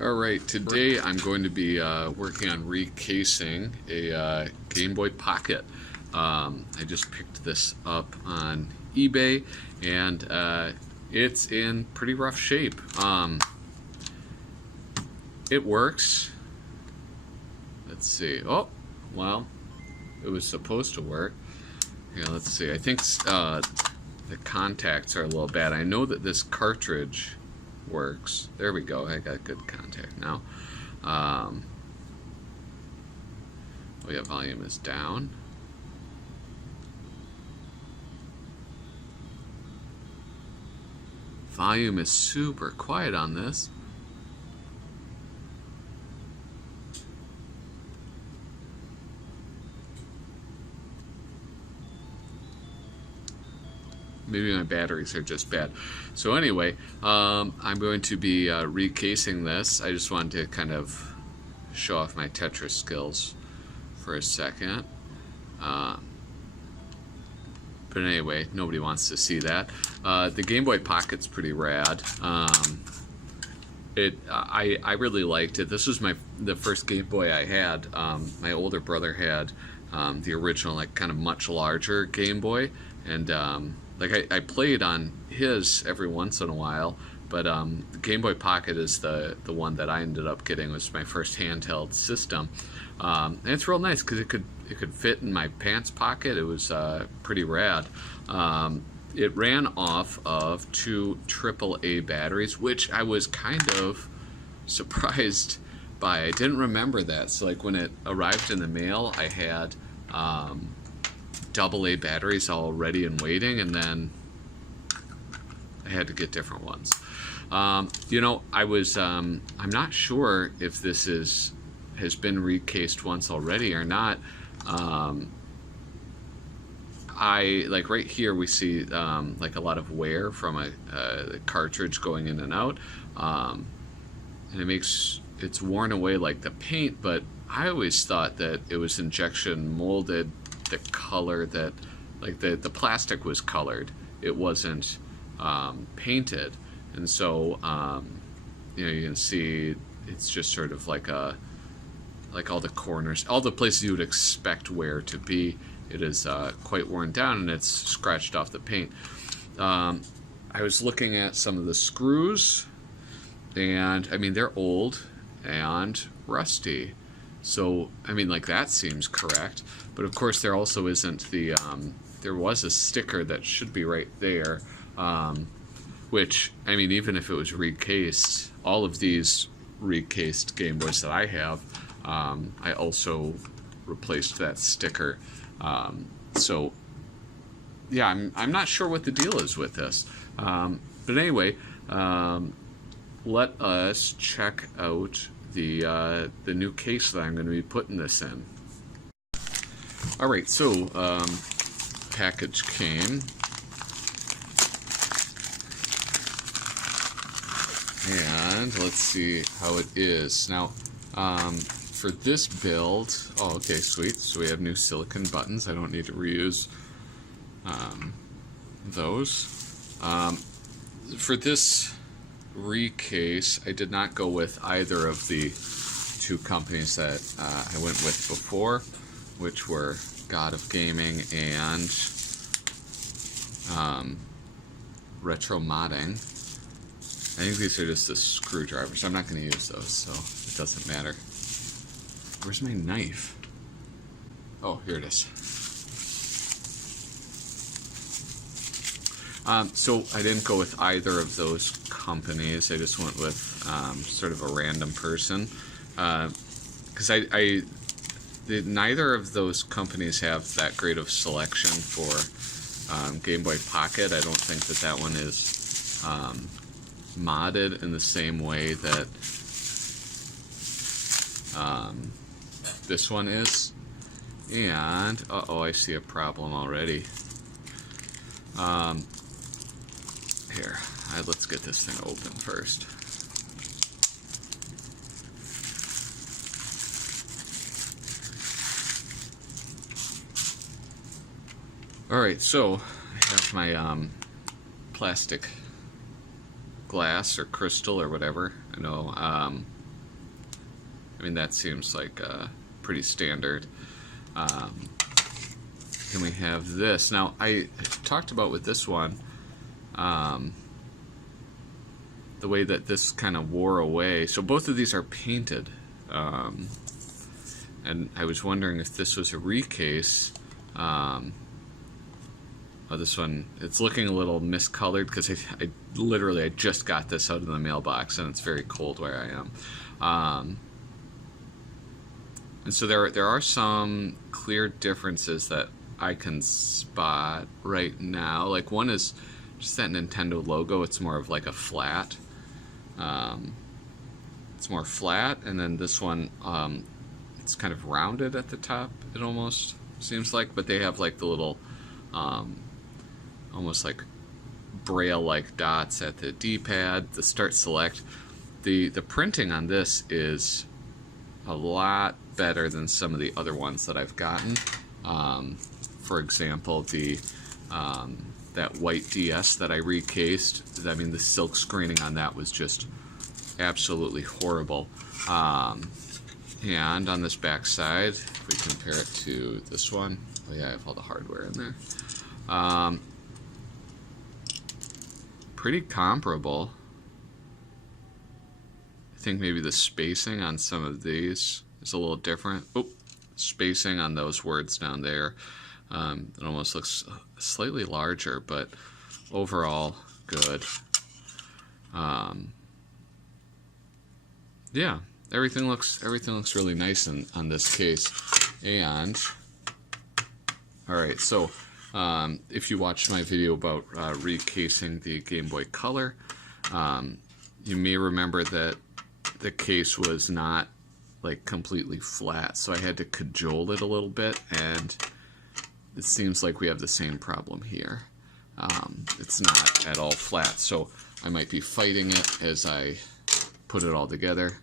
Alright, today I'm going to be working on recasing a Game Boy Pocket. I just picked this up on eBay and it's in pretty rough shape. It works. Let's see. Oh, well, it was supposed to work. Yeah, let's see. I think the contacts are a little bad. I know that this cartridge works. There we go. I got good contact now. Oh yeah, volume is down. Volume is super quiet on this. Maybe my batteries are just bad. So anyway, I'm going to be recasing this. I just wanted to kind of show off my Tetris skills for a second. But anyway, nobody wants to see that. The Game Boy Pocket's pretty rad. I really liked it. This was the first Game Boy I had. My older brother had the original, like kind of much larger Game Boy, and like I played on his every once in a while, but the Game Boy Pocket is the one that I ended up getting. It was my first handheld system, and it's real nice because it could fit in my pants pocket. It was pretty rad. It ran off of 2 AAA batteries, which I was kind of surprised by. I didn't remember that. So like when it arrived in the mail, I had AA batteries all ready and waiting, and then I had to get different ones. You know, I'm not sure if this has been recased once already or not. Like right here we see like a lot of wear from a cartridge going in and out, and it's worn away like the paint, but I always thought that it was injection molded. The color that, like the plastic was colored, it wasn't painted, and so you know, you can see it's just sort of like all the corners, all the places you would expect wear to be. It is quite worn down and it's scratched off the paint. I was looking at some of the screws, and I mean they're old and rusty. So, I mean, like that seems correct, but of course there also isn't the, there was a sticker that should be right there, which, I mean, even if it was recased, all of these recased Game Boys that I have, I also replaced that sticker. So, yeah, I'm not sure what the deal is with this, but anyway, let us check out the new case that I'm going to be putting this in. Alright, so package came, and let's see how it is. Now for this build, oh okay, sweet, so we have new silicone buttons. I don't need to reuse those. For this recase, I did not go with either of the 2 companies that I went with before, which were God of Gaming and Retro Modding. I think these are just the screwdrivers. I'm not going to use those, so it doesn't matter. Where's my knife? Oh, here it is. So I didn't go with either of those companies. I just went with sort of a random person, because neither of those companies have that great of selection for Game Boy Pocket. I don't think that one is modded in the same way that this one is. And uh-oh, I see a problem already. Here, let's get this thing open first. Alright, so I have my plastic glass or crystal or whatever. I know I mean, that seems like pretty standard. And we have this. Now, I talked about with this one, the way that this kind of wore away. So both of these are painted. And I was wondering if this was a recase. Oh, this one, it's looking a little miscolored because I literally just got this out of the mailbox and it's very cold where I am. And so there are some clear differences that I can spot right now. Like one is just that Nintendo logo. It's more of like a flat. It's more flat, and then this one, it's kind of rounded at the top. It almost seems like, but they have like the little, almost like braille-like dots at the D-pad, the start select. The printing on this is a lot better than some of the other ones that I've gotten. For example, that white DS that I recased, I mean, the silk screening on that was just absolutely horrible. And on this back side, if we compare it to this one, oh yeah, I have all the hardware in there. Pretty comparable. I think maybe the spacing on some of these is a little different. Oh, spacing on those words down there. It almost looks slightly larger, but overall good. Yeah, everything looks really nice on this case. And all right, so if you watched my video about recasing the Game Boy Color, you may remember that the case was not like completely flat, so I had to cajole it a little bit, and it seems like we have the same problem here. It's not at all flat, so I might be fighting it as I put it all together.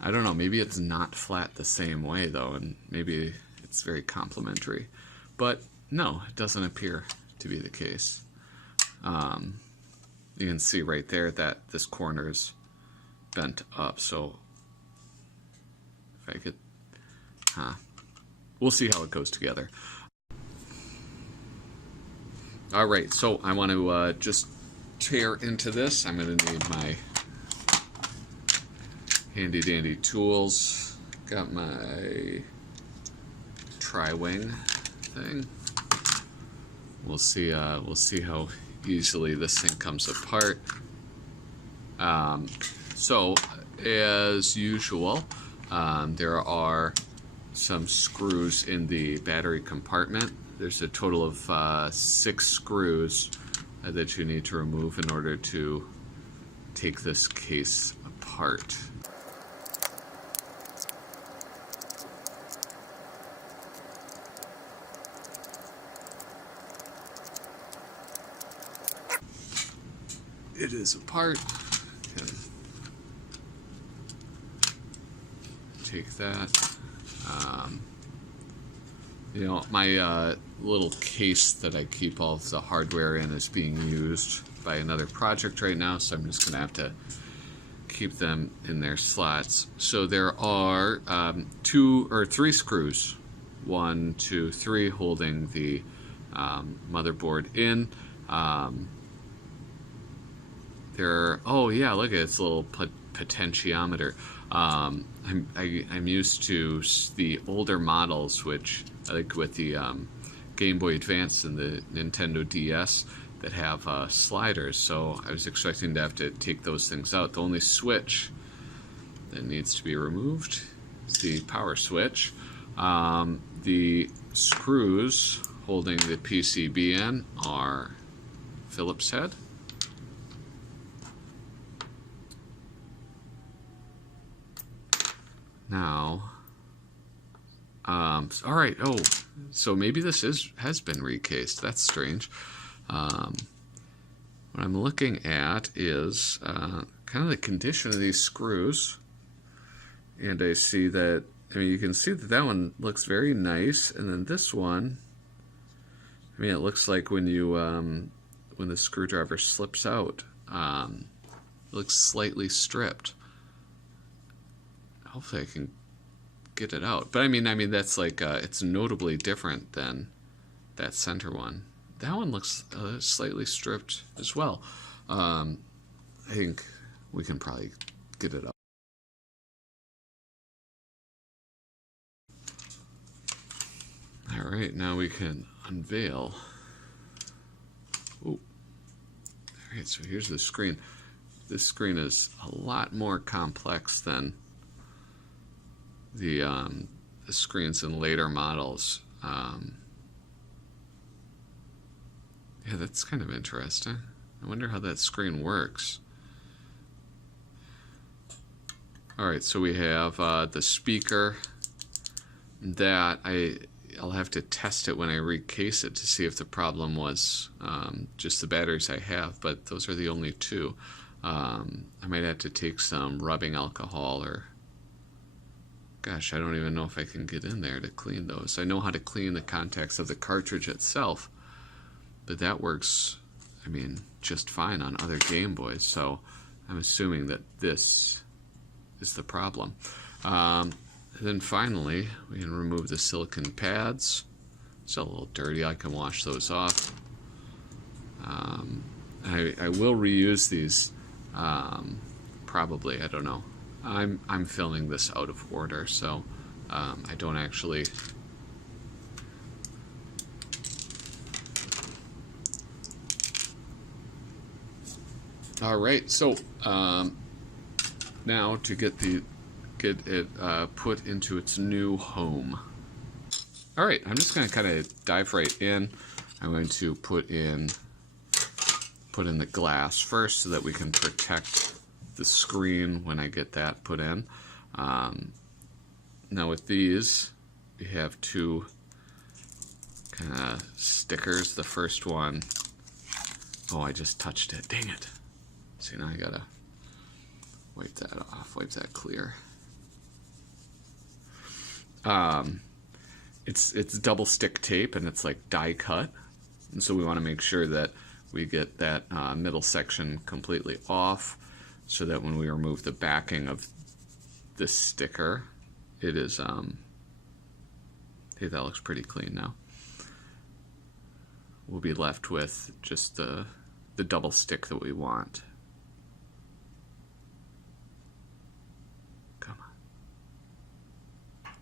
I don't know, maybe it's not flat the same way though, and maybe it's very complementary. But no, it doesn't appear to be the case. You can see right there that this corner is bent up, so if I could, we'll see how it goes together. All right, so I want to just tear into this. I'm going to need my handy dandy tools. Got my tri-wing thing. We'll see how easily this thing comes apart. So as usual, there are some screws in the battery compartment. There's a total of 6 screws that you need to remove in order to take this case apart. It is apart. Take that. You know, my little case that I keep all of the hardware in is being used by another project right now, so I'm just going to have to keep them in their slots. So there are 2 or 3 screws, 1, 2, 3, holding the motherboard in. Oh yeah, look at its little potentiometer. I'm used to the older models, which I think with the Game Boy Advance and the Nintendo DS, that have sliders, so I was expecting to have to take those things out. The only switch that needs to be removed is the power switch. The screws holding the PCB in are Phillips head. Now, all right. Oh, so maybe this has been recased. That's strange. What I'm looking at is kind of the condition of these screws, and I see that. I mean, you can see that one looks very nice, and then this one. I mean, it looks like when you when the screwdriver slips out, it looks slightly stripped. hopefully I can get it out. But I mean that's like it's notably different than that center one. That one looks slightly stripped as well. I think we can probably get it up. All right, now we can unveil. Oh, all right. So here's the screen. This screen is a lot more complex than the screens in later models. Yeah, that's kind of interesting. I wonder how that screen works. All right, so we have the speaker. That I'll have to test it when I recase it to see if the problem was just the batteries I have, but those are the only two. I might have to take some rubbing alcohol or... Gosh, I don't even know if I can get in there to clean those. I know how to clean the contacts of the cartridge itself, but that works, I mean, just fine on other Game Boys, so I'm assuming that this is the problem. And then finally, we can remove the silicon pads. Still a little dirty, I can wash those off. I will reuse these, probably, I don't know. I'm filming this out of order, so I don't actually... Alright, so now to get it put into its new home. Alright, I'm just going to kind of dive right in. I'm going to put in the glass first so that we can protect the screen when I get that put in. Now with these, we have two kind of stickers. The first one, oh, I just touched it, dang it. See, now I gotta wipe that off, wipe that clear. It's double stick tape and it's like die cut, and so we want to make sure that we get that middle section completely off, so that when we remove the backing of this sticker, it is hey, that looks pretty clean now. We'll be left with just the double stick that we want. Come on.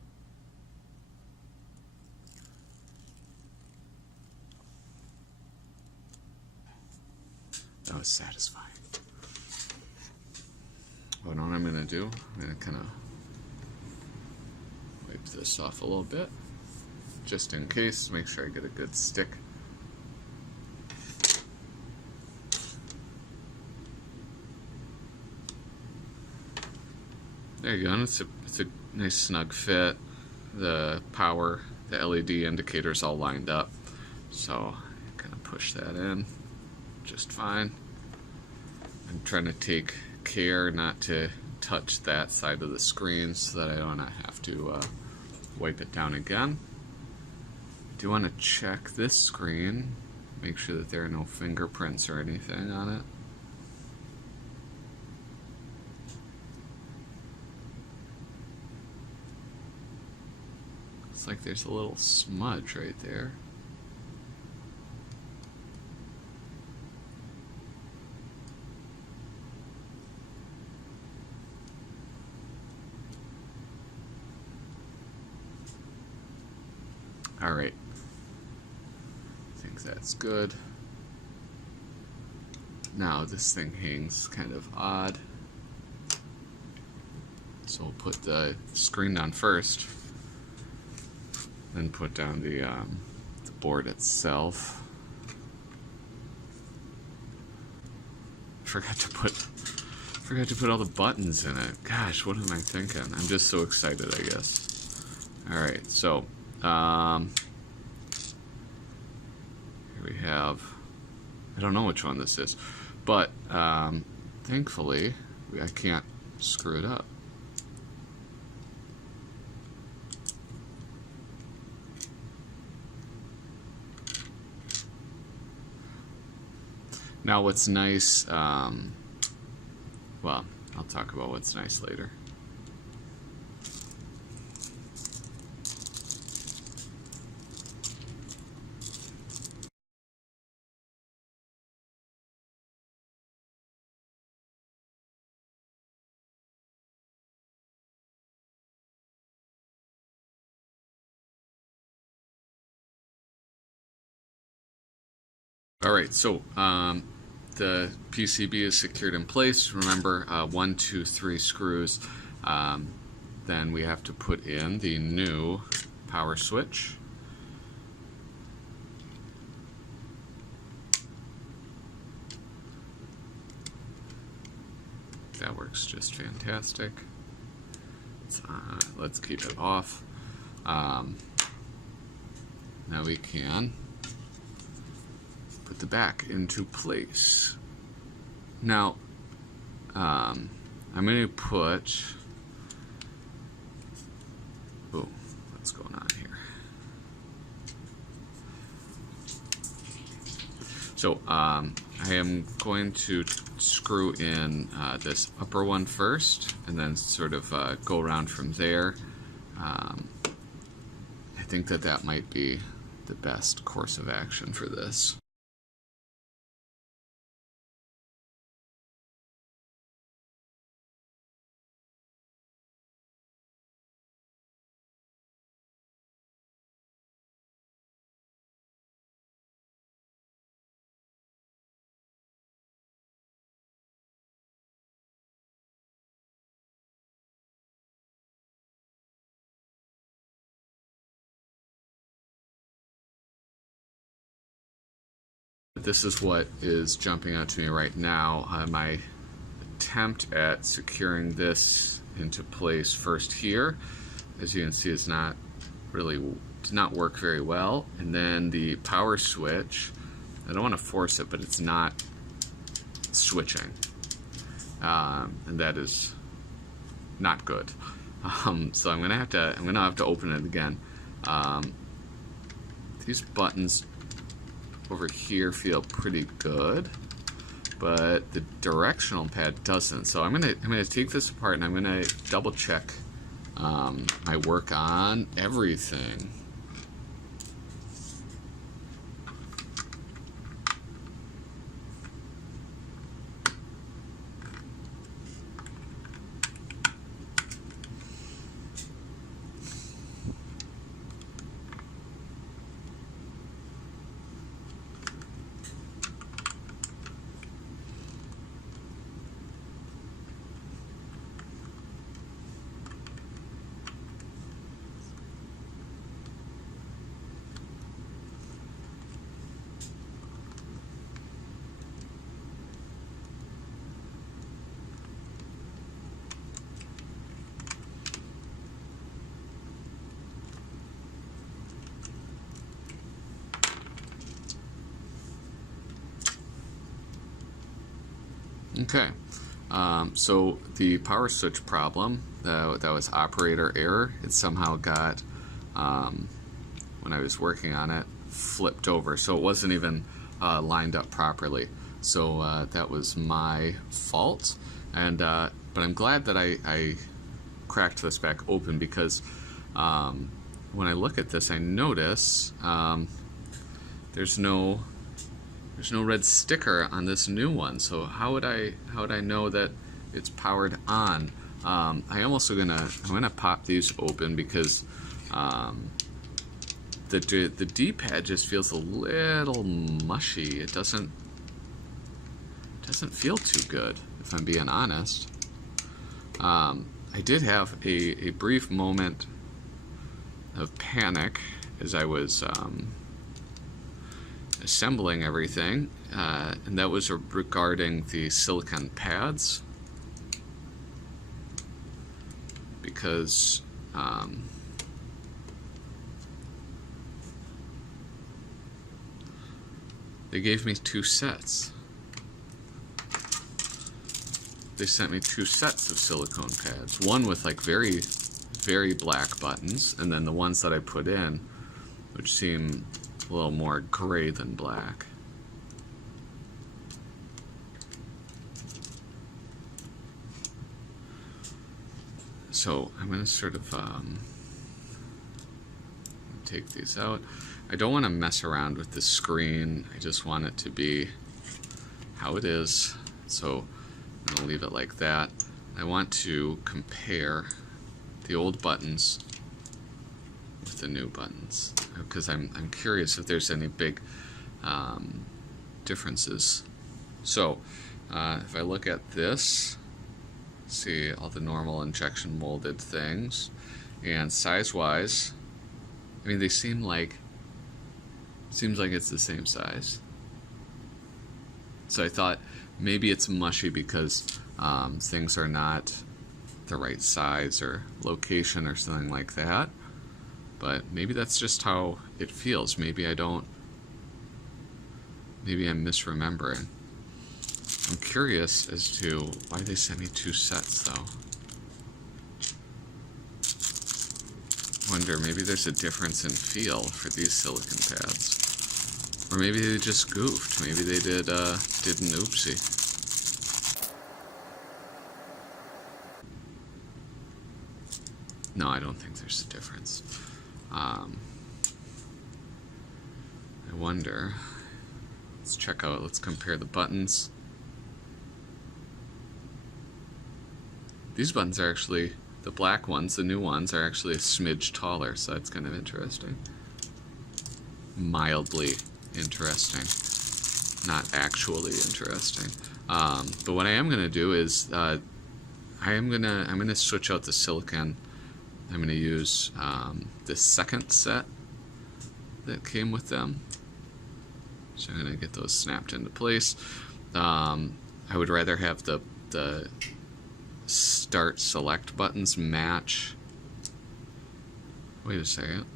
That was satisfying. What I'm going to do, I'm going to kind of wipe this off a little bit, just in case, make sure I get a good stick. There you go, and it's a nice snug fit. The power, the LED indicators all lined up, so I'm going to push that in just fine. I'm trying to take care not to touch that side of the screen so that I don't have to wipe it down again. I do want to check this screen, make sure that there are no fingerprints or anything on it. Looks like there's a little smudge right there. All right, I think that's good. Now this thing hangs kind of odd, so we'll put the screen down first, then put down the board itself. Forgot to put all the buttons in it. Gosh, what am I thinking? I'm just so excited, I guess. All right, so. Here we have, I don't know which one this is, but thankfully I can't screw it up. Now what's nice, well, I'll talk about what's nice later. All right, so the PCB is secured in place. Remember, 1, 2, 3 screws. Then we have to put in the new power switch. That works just fantastic. Let's keep it off. Now we can put the back into place. Now, I'm going to put. Oh, what's going on here? So, I am going to screw in this upper one first, and then sort of go around from there. I think that might be the best course of action for this. This is what is jumping out to me right now. My attempt at securing this into place first here, as you can see, is not really, did not work very well. And then the power switch, I don't want to force it, but it's not switching, and that is not good. So I'm gonna have to open it again. These buttons over here feel pretty good, but the directional pad doesn't. So I'm gonna take this apart and I'm gonna double check my work on everything. Okay, so the power switch problem, that was operator error. It somehow got, when I was working on it, flipped over. So it wasn't even lined up properly. So that was my fault. And but I'm glad that I cracked this back open, because when I look at this, I notice there's no red sticker on this new one. So how would I know that it's powered on? I'm gonna pop these open, because the D-pad just feels a little mushy. It doesn't feel too good, if I'm being honest. I did have a brief moment of panic as I was assembling everything, and that was regarding the silicon pads, because they gave me 2 sets. They sent me 2 sets of silicone pads, one with like very, very black buttons, and then the ones that I put in, which seem a little more gray than black. So I'm going to sort of take these out. I don't want to mess around with the screen. I just want it to be how it is. So I'm going to leave it like that. I want to compare the old buttons with the new buttons, because I'm curious if there's any big differences. So if I look at this, see all the normal injection molded things, and size-wise, I mean, they seems like it's the same size. So I thought maybe it's mushy because things are not the right size or location or something like that. But maybe that's just how it feels. Maybe I'm misremembering. I'm curious as to why they sent me 2 sets though. Wonder, maybe there's a difference in feel for these silicone pads. Or maybe they just goofed. Maybe they did an oopsie. No, I don't think there's a difference. I wonder. Let's compare the buttons. These buttons are actually, the black ones, the new ones, are actually a smidge taller, so that's kind of interesting. Mildly interesting. Not actually interesting. But what I am going to do is, I'm going to switch out the silicone. I'm going to use the second set that came with them. So I'm going to get those snapped into place. I would rather have the start select buttons match. Wait a second.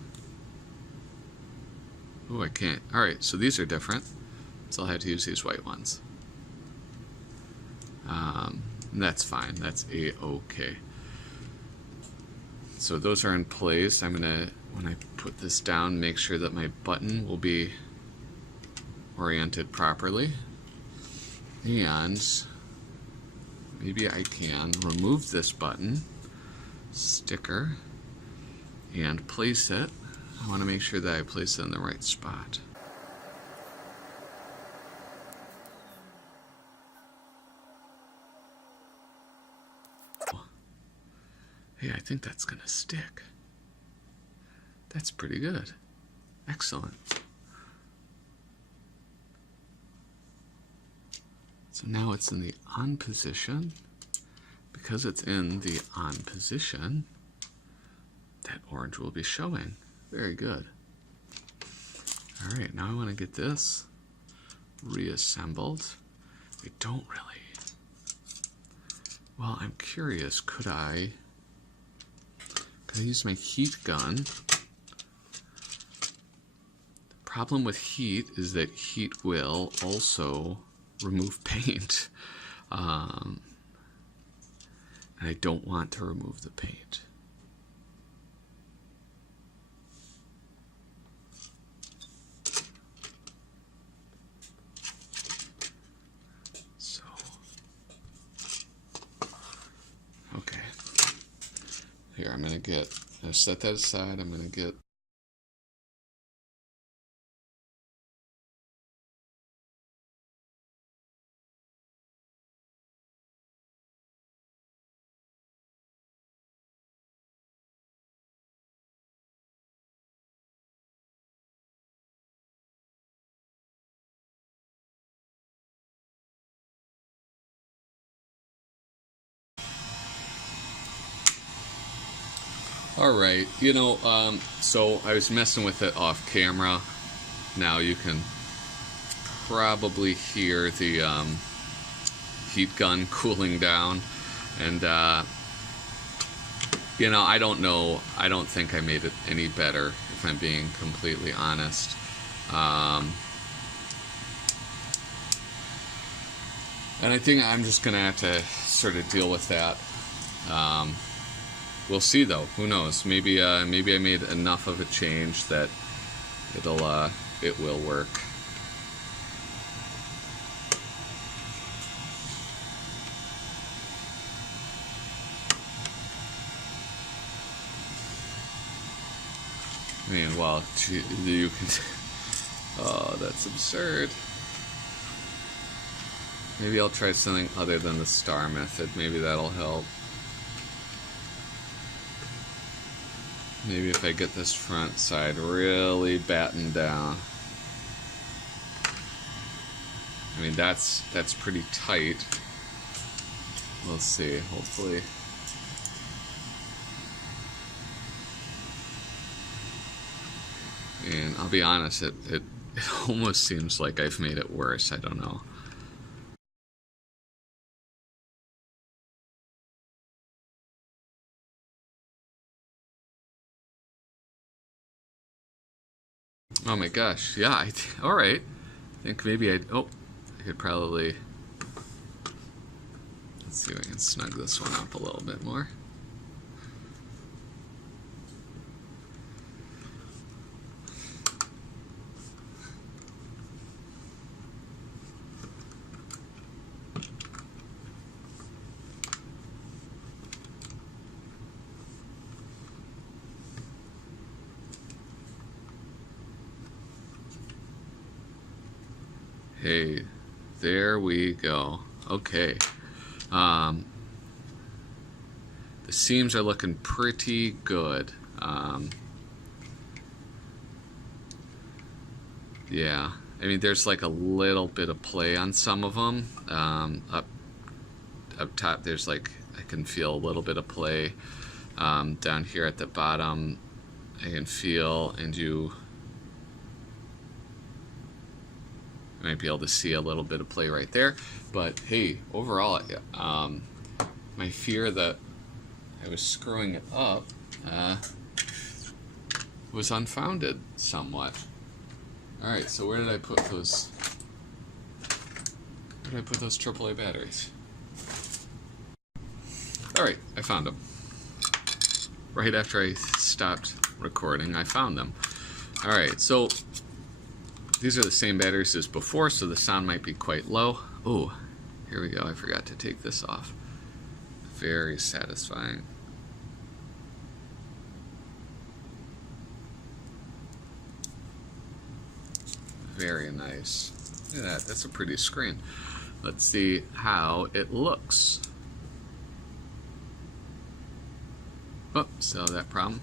Oh, I can't. Alright, so these are different. So I'll have to use these white ones. That's fine. That's a-okay. So those are in place. I'm gonna, when I put this down, make sure that my button will be oriented properly. And maybe I can remove this button sticker and place it. I want to make sure that I place it in the right spot. Hey, I think that's gonna stick. That's pretty good. Excellent. So now it's in the on position. Because it's in the on position, that orange will be showing. Very good. All right, now I want to get this reassembled. I don't really. Well, I'm curious, could I use my heat gun? The problem with heat is that heat will also remove paint. And I don't want to remove the paint. So, okay. Here, I'm gonna set that aside. I'm gonna get Alright, so I was messing with it off camera. Now you can probably hear the heat gun cooling down. And, I don't know. I don't think I made it any better, if I'm being completely honest. And I think I'm just going to have to sort of deal with that. We'll see, though. Who knows? Maybe I made enough of a change that it will work. I mean, well, you can. Oh, that's absurd. Maybe I'll try something other than the star method. Maybe that'll help. Maybe if I get this front side really battened down. I mean, that's pretty tight. We'll see, hopefully. And I'll be honest, it almost seems like I've made it worse. I don't know. Oh my gosh, yeah, all right. I think maybe I could probably, let's see if I can snug this one up a little bit more. Hey, there we go. Okay. The seams are looking pretty good. Yeah. I mean, there's like a little bit of play on some of them. Up top, there's like, I can feel a little bit of play. Down here at the bottom, I can feel, and you might be able to see a little bit of play right there. But hey, overall, my fear that I was screwing it up was unfounded somewhat. Alright, so where did I put those? Where did I put those AAA batteries? Alright, I found them. Right after I stopped recording, I found them. Alright, so these are the same batteries as before, so the sound might be quite low. Oh, here we go. I forgot to take this off. Very satisfying. Very nice. Look at that. That's a pretty screen. Let's see how it looks. Oh, still that problem.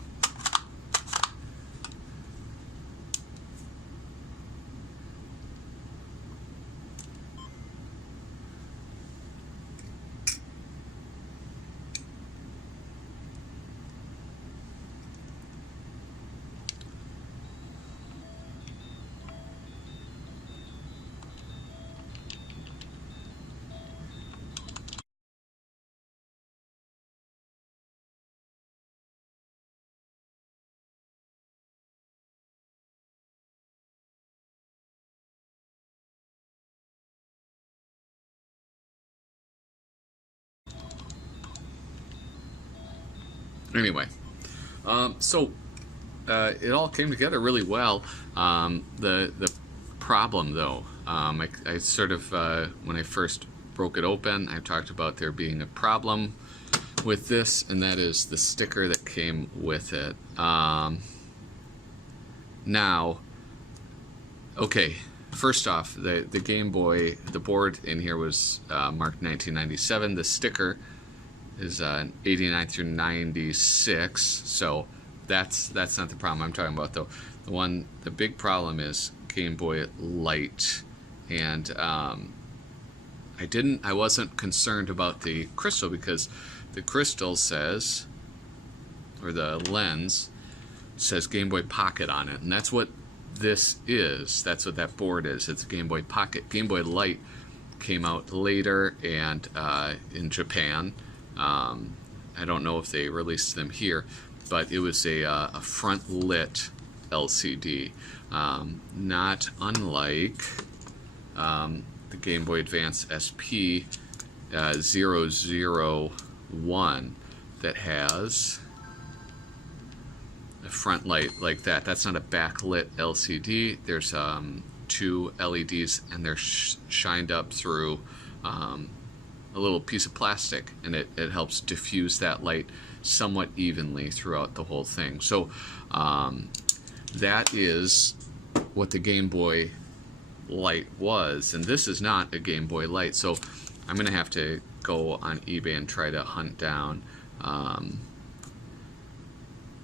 Anyway, it all came together really well. The problem, though, I sort of when I first broke it open, I talked about there being a problem with this, and that is the sticker that came with it. Now, okay. First off, the Game Boy, the board in here was marked 1997. The sticker is 89 through 96, so that's not the problem I'm talking about, though. The big problem is Game Boy Light, and I wasn't concerned about the crystal, because the crystal says, or the lens says Game Boy Pocket on it, and that's what this is. That's what that board is. It's a Game Boy Pocket. Game Boy Light came out later, and in Japan. I don't know if they released them here, but it was a front lit LCD, not unlike the Game Boy Advance SP 001 that has a front light like that. That's not a backlit LCD. There's two LEDs, and they're shined up through a little piece of plastic, and it helps diffuse that light somewhat evenly throughout the whole thing. So that is what the Game Boy Light was, and this is not a Game Boy Light. So I'm gonna have to go on eBay and try to hunt down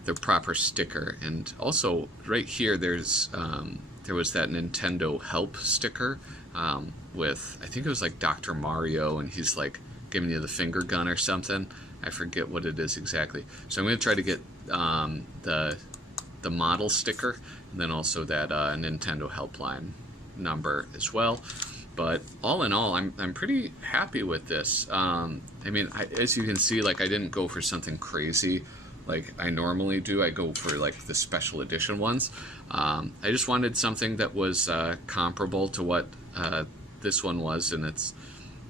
the proper sticker. And also right here there's there was that Nintendo Help sticker with, I think it was like Dr. Mario, and he's like giving you the finger gun or something. I forget what it is exactly. So I'm going to try to get the model sticker, and then also that Nintendo helpline number as well. But all in all, I'm pretty happy with this. I mean, as you can see, like, I didn't go for something crazy like I normally do. I go for like the special edition ones. I just wanted something that was comparable to what this one was in its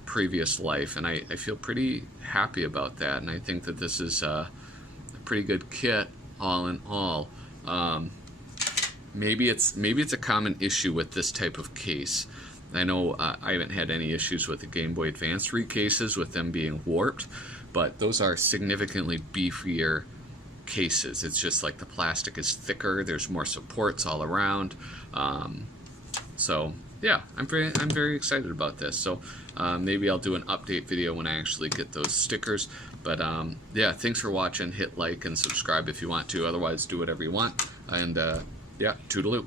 previous life, and I feel pretty happy about that. And I think that this is a pretty good kit, all in all. Maybe it's a common issue with this type of case. I know I haven't had any issues with the Game Boy Advance recases with them being warped, but those are significantly beefier cases. It's just like the plastic is thicker. There's more supports all around. So yeah, I'm very excited about this. So maybe I'll do an update video when I actually get those stickers. But yeah, thanks for watching. Hit like and subscribe if you want to. Otherwise, do whatever you want. And yeah, toodaloo.